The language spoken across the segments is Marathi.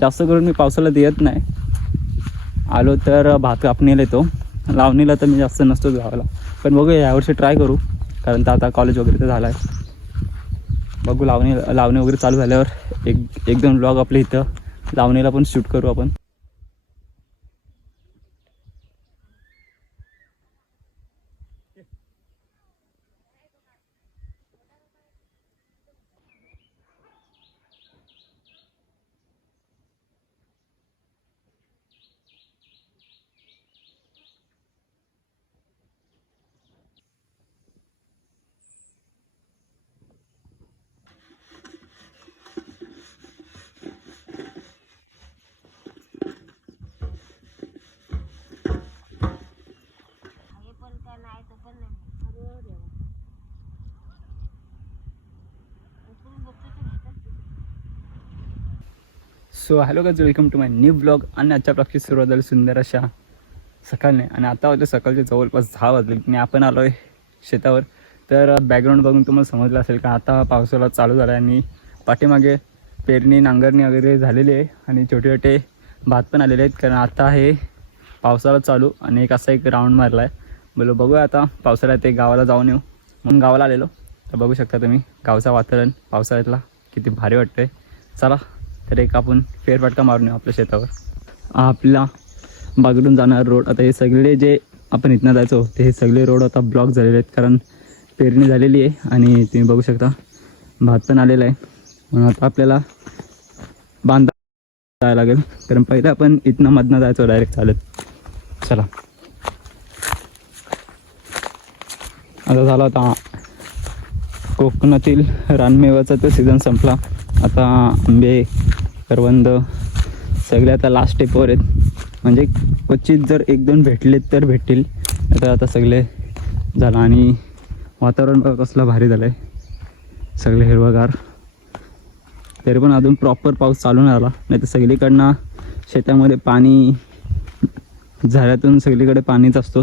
जास्त करून मी पावसाला देत नाही. आलो तर भात कापणीला येतो. लावणीला तर मी जास्त नसतोच गावाला पण बघूया यावर्षी ट्राय करू. कारण तर आता कॉलेज वगैरे तर झाला आहे बघू लावणी लावणी वगैरे चालू झाल्यावर एक एक दोन ब्लॉग आपल्या इथं. लावणीला पण शूट करू आपण. So hello guys welcome to my new blog आणि आजच्या ब्लॉगची सुरुवात झाली सुंदर अशा सकाळने. आणि आता होते सकाळचे जवळपास दहा वाजले. आणि आपण आलो आहे शेतावर. तर बॅकग्राऊंड बघून तुम्हाला समजलं असेल का आता पावसाळा चालू झाला आहे आणि पाठीमागे पेरणी नांगरणी वगैरे झालेली आहे. आणि छोटे छोटे भात पण आलेले आहेत. कारण आता हे पावसाळा चालू आणि एक असा एक राऊंड मारला आहे बोलो बघूया आता पावसाळ्यात ते गावाला जाऊन येऊ. म्हणून गावाला आलेलो. तर बघू शकता तुम्ही गावचा वातावरण पावसाळ्यातला किती भारी वाटतंय. चला तर एक आपण फेरफटका मारून येऊ आपल्या शेतावर. आपला बागडून जाणार रोड आता हे सगळे जे आपण इथनं जायचो ते हे सगळे रोड आता ब्लॉक झालेले आहेत कारण पेरणी झालेली आहे आणि तुम्ही बघू शकता भात पण आलेला आहे. म्हणून आता आपल्याला बांधा जायला लागेल. कारण पहिलं आपण इथनं मधनं जायचो डायरेक्ट चालत. चला. आता झाला आता कोकणातील रानमेवाचा तो सीझन संपला. आता आंबे करवंद सगळे आता लास्ट स्टेपवर आहेत. म्हणजे क्वचित जर एक दोन भेटलेत तर भेटतील. आता आता सगळे झालं आणि वातावरण बघा कसलं भारी झालं आहे सगळे हिरवगार. तरी पण अजून प्रॉपर पाऊस चालू नाही आला नाही तर सगळीकडनं शेतामध्ये पाणी झऱ्यातून सगळीकडे पाणीच असतो.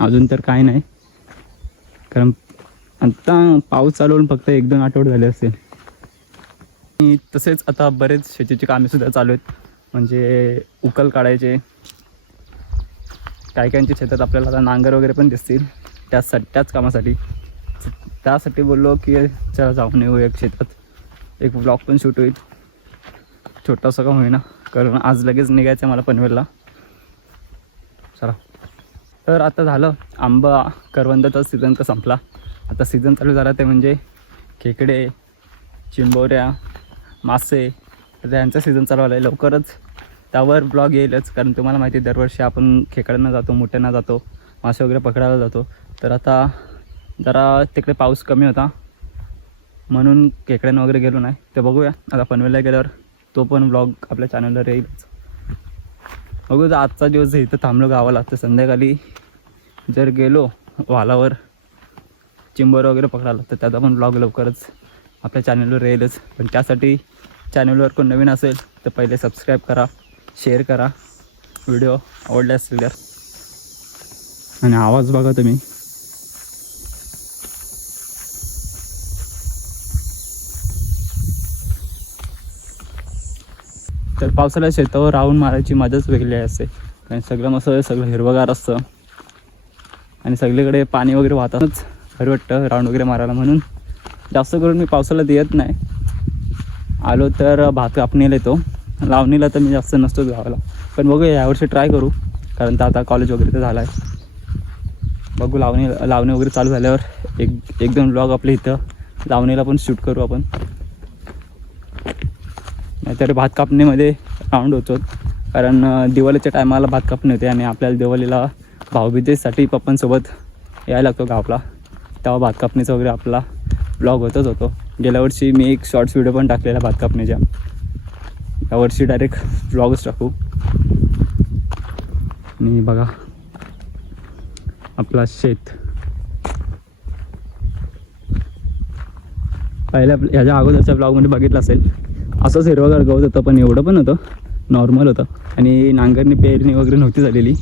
अजून तर काय नाही. कारण आत्ता पाऊस चालू फक्त एक दोन आठवडे झाले असेल आणि तसेच आता बरेच शेतीची कामे सुद्धा चालू आहेत. म्हणजे उकल काढायचे. काही काहींच्या शेतात आपल्याला आता नांगर वगैरे पण दिसतील. त्याचसाठी त्याच कामासाठी. त्यासाठी बोललो की चला जाऊन येऊ एक शेतात. एक ब्लॉग पण शूट होईल. छोटासा का होईना. कारण आज लगेच निघायचं मला पनवेलला. चला. तर आता झालं. आंबा करवंदाचा सीझन तर संपला. आता सीझन चालू झाला ते म्हणजे खेकडे चिंबोऱ्या मासे. तर यांचा सीझन चालू आला आहे लवकरच. त्यावर ब्लॉग येईलच कारण तुम्हाला माहिती आहे दरवर्षी आपण खेकड्यांना जातो मोठ्यांना जातो मासे वगैरे पकडायला जातो. तर आता जरा तिकडे पाऊस कमी होता. म्हणून खेकड्यांना वगैरे गेलो नाही. ते बघूया आता पनवेलला गेल्यावर तो पण ब्लॉग आपल्या चॅनलवर येईलच. बघू जर आजचा दिवस इथं थांबलो गावाला तर संध्याकाळी जर गेलो वालावर चिंबर वगैरे पकडायला तर त्याचा पण ब्लॉग लवकरच आपल्या चॅनलवर येईलच पण त्यासाठी चॅनलवर कोण नवीन असेल तर पहिले सबस्क्राईब करा शेअर करा. व्हिडिओ आवडले असतील तर. आणि आवाज बघा तुम्ही. तर पावसाळ्यात शेतावर राऊंड मारायची मजाच वेगळी असते. कारण सगळं मस्त सगळं हिरवगार असतं. आणि सगळीकडे पाणी वगैरे वाहतातच. भारी वाटतं राऊंड वगैरे मारायला म्हणून. जास्त करून मी पावसाला देत नाही. आलो तर भात कापणीला येतो. लावणीला तर मी जास्त नसतोच गावाला पण बघूया यावर्षी ट्राय करू. कारण तर आता कॉलेज वगैरे तर झाला आहे बघू लावणी लावणी वगैरे चालू झाल्यावर एक एक दोन ब्लॉग आपल्या इथं. लावणीला पण शूट करू आपण. नाहीतर भात कापणीमध्ये राऊंड होतो कारण दिवाळीच्या टायमाला भात कापणी होते आणि आपल्याला दिवाळीला भाऊबीजेसाठी पप्पांसोबत यायला लागतो गावाला. तेव्हा भात कापणीचा वगैरे आपला ब्लॉग होतच होतो. गेल्या वर्षी मी एक शॉर्ट्स व्हिडिओ पण टाकलेला भात कापण्याच्या यावर्षी डायरेक्ट ब्लॉगच टाकू. आणि बघा आपला शेत. पहिल्या ह्याच्या अगोदरच्या ब्लॉगमध्ये बघितलं असेल. असंच हिरवगार गवत होतं पण एवढं पण होतं नॉर्मल होतं. आणि नांगरणी पेरणी वगैरे नव्हती झालेली.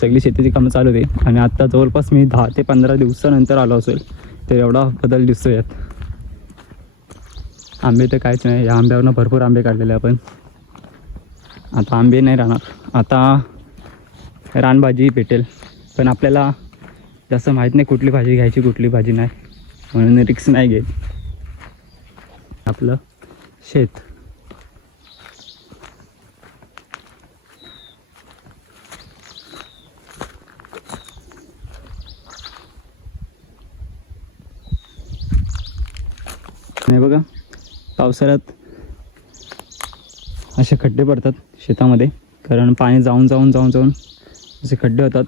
सगळी शेतीची कामं चालू होती. आणि आत्ता जवळपास मी दहा ते पंधरा दिवसानंतर आलो असेल. तर एवढा बदल दिसतोय यात आंबे तर काहीच नाही. या आंब्यावरनं भरपूर आंबे काढलेले आपण. आता आंबे नाही राहणार. आता रानभाजी भेटेल. पण आपल्याला जास्त माहीत नाही कुठली भाजी घ्यायची कुठली भाजी नाही. म्हणून रिक्स नाही घेत. आपलं शेत. बघा पावसाळ्यात असे खड्डे पडतात शेतामध्ये. कारण पाणी जाऊन जाऊन जाऊन जाऊन असे खड्डे होतात.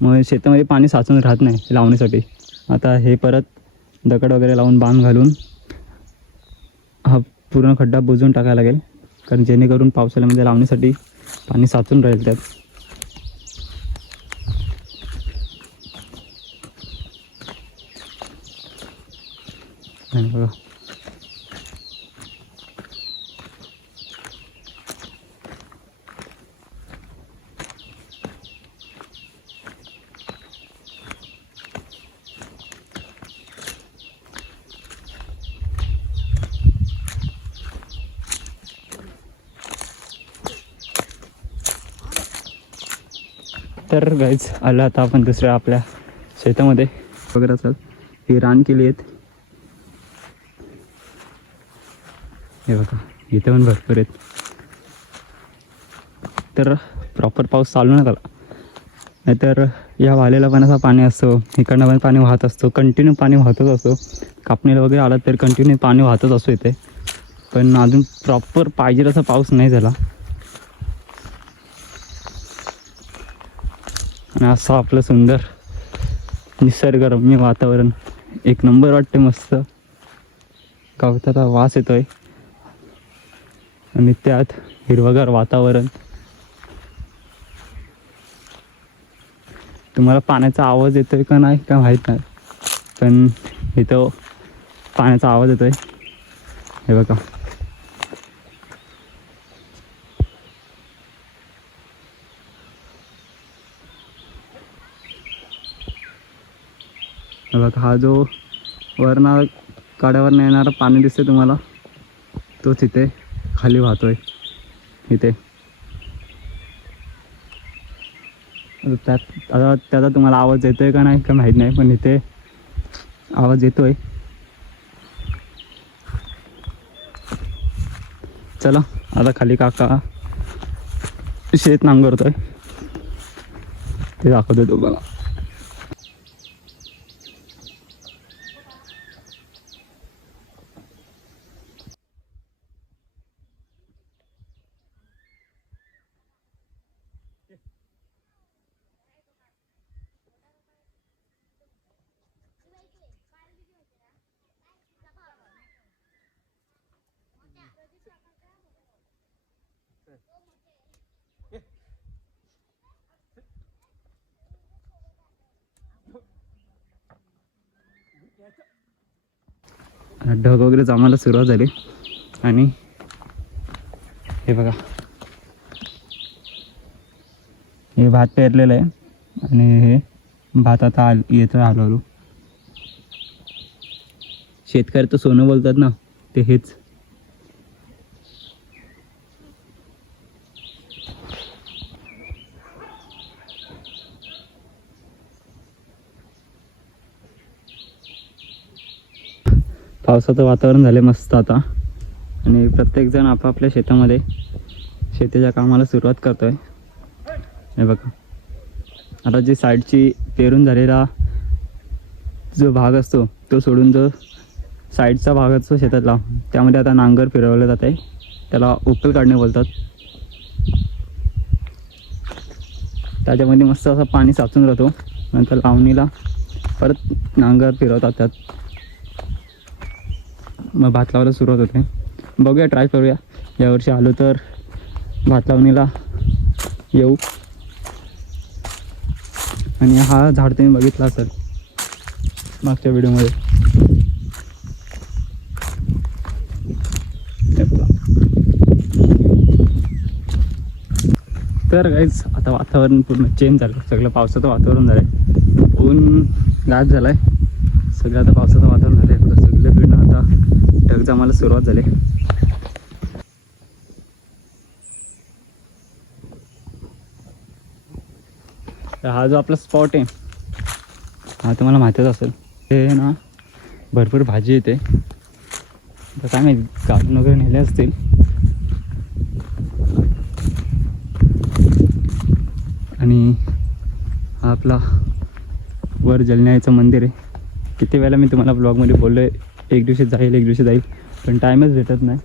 मग शेतामध्ये पाणी साचून राहत नाही लावण्यासाठी. आता हे परत दगड वगैरे लावून बांध घालून हा पूर्ण खड्डा बुजून टाकायला लागेल. कारण जेणेकरून पावसाळ्यामध्ये लावण्यासाठी पाणी साचून राहील त्यात. बघा. तर गाईज आलं आता आपण दुसऱ्या आपल्या शेतामध्ये. वगैरे असाल ही रान केली आहेत. हे बघा इथे पण भरपूर आहेत. तर प्रॉपर पाऊस चालू नाही झाला नाहीतर या वालेला पण असा पाणी असतो इकडनं पण पाणी वाहत असतो कंटिन्यू पाणी वाहतच असतो. कापणीला वगैरे आला तर कंटिन्यू पाणी वाहतच असतो इथे. पण अजून प्रॉपर पाहिजे तसा पाऊस नाही झाला. आणि असं आपलं सुंदर निसर्गरम्य वातावरण. एक नंबर वाटते मस्त. गवताचा वास येतोय. आणि त्यात हिरवगार वातावरण. तुम्हाला पाण्याचा आवाज येतोय का नाही का माहीत नाही. पण इथं पाण्याचा आवाज येतोय. हे बघा. बघा हा जो वरना काड्यावरनं येणारा पाणी दिसते तुम्हाला तोच इथे खाली वाहतोय. इथे. आता त्यात आता त्याचा तुम्हाला आवाज येतोय का नाही का माहीत नाही पण इथे आवाज येतोय. चला आता खाली काका शेत नांगरतोय. ते दाखवतोय तुम्हाला. ढग वगैरे जमायला सुरुवात झाली. आणि हे बघा. हे भात पेरलेलं आहे. आणि हे भात आता आल येतं हळूहळू. शेतकरी तर सोनं बोलतात ना ते हेच. पावसाचं वातावरण झालं मस्त आता. आणि प्रत्येकजण आपापल्या शेतामध्ये शेतीच्या कामाला सुरुवात करतो आहे हे बघा. आता जी साईडची पेरून झालेला जो भाग असतो तो सोडून जो साईडचा भाग असतो शेतातला त्यामध्ये आता नांगर फिरवलं जात आहे. त्याला उकल काढणे बोलतात. त्याच्यामध्ये मस्त असं पाणी साचून राहतो. नंतर लावणीला परत नांगर फिरवतात त्यात. मग भात लावायला सुरुवात होते. बघूया ट्राय करूया. यावर्षी आलो तर भात लावणीला येऊ. आणि हा झाड तुम्ही बघितला असेल मागच्या व्हिडिओमध्ये. तर काहीच आता वातावरण पूर्ण चेंज झालं. सगळं पावसाचं वातावरण झालं आहे ऊन गायब झालं आहे सगळं आता पावसाचं वातावरण ढग सुरुवात झाली. तर हा जो आपला स्पॉट आहे हा तुम्हाला माहीतच असेल. ते ना भरपूर भाजी येते. तर काय माहिती गाडून वगैरे नेले असतील. आणि हा आपला वर जलन्याचं मंदिर आहे. किती वेळेला मी तुम्हाला ब्लॉगमध्ये बोललो आहे एक दिवशी जाईल एक दिवशी जाईल. पण टाईमच भेटत नाही.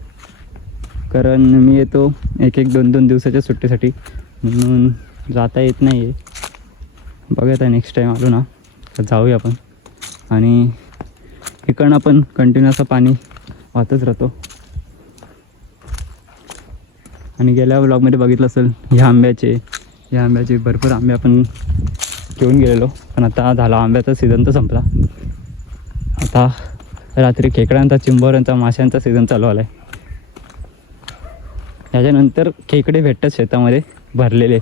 कारण मी येतो एक एक दोन दोन दिवसाच्या सुट्टीसाठी. म्हणून जाता येत नाही आहे बघत आहे नेक्स्ट टाईम आलो ना तर जाऊया आपण. आणि इकडनं आपण कंटिन्यू असं पाणी वाहतच राहतो. आणि गेल्या ब्लॉगमध्ये बघितलं असेल ह्या आंब्याचे. ह्या आंब्याचे भरपूर आंबे आपण घेऊन गेलेलो. पण आता झाला आंब्याचा सीझन तर संपला. आता रात्री खेकड्यांचा चिंबोऱ्यांचा माशांचा सीझन चालू आला आहे त्याच्यानंतर खेकडे भेटतात शेतामध्ये भरलेले.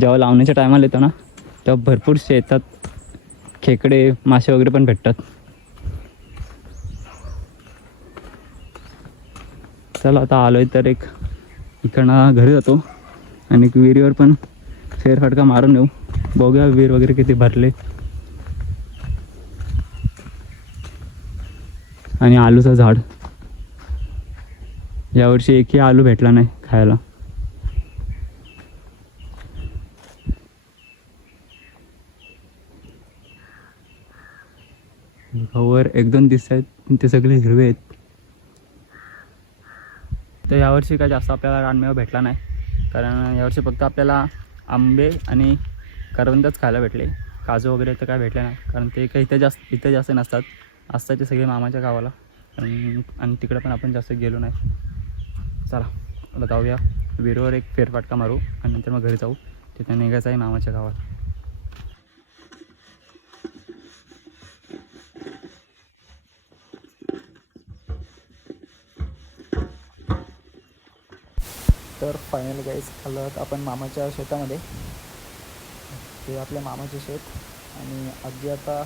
जेव्हा लावण्याच्या टायमाला येतो ना तेव्हा भरपूर शेतात खेकडे मासे वगैरे पण भेटतात. चला आता आलो आहे तर एक इकडनं घरी जातो. आणि एक विहिरीवर पण फेरफटका मारून येऊ. बघूया विहीर वगैरे किती भरले. आणि आलूचं झाड. यावर्षी एकही आलू भेटला नाही खायला. वर एक दोन दिसत आहेत ते सगळे हिरवे आहेत. तर यावर्षी काय जास्त आपल्याला रानमेवा भेटला नाही. कारण यावर्षी फक्त आपल्याला आंबे आणि करवंदच खायला भेटले. काजू वगैरे तर काय भेटले नाही. कारण ते काही इथं जास्त इथं जास्त नसतात. असतात ते सगळे मामाच्या गावाला. आणि आणि तिकडं पण आपण जास्त गेलो नाही. चला आता जाऊया. विहिरीवर एक फेरफटका मारू आणि नंतर मग घरी जाऊ. तिथं निघायचं आहे मामाच्या गावाला. तर फायनल गाईज आलं आपण मामाच्या शेतामध्ये. ते आपल्या मामाचे शेत. आणि अगदी आता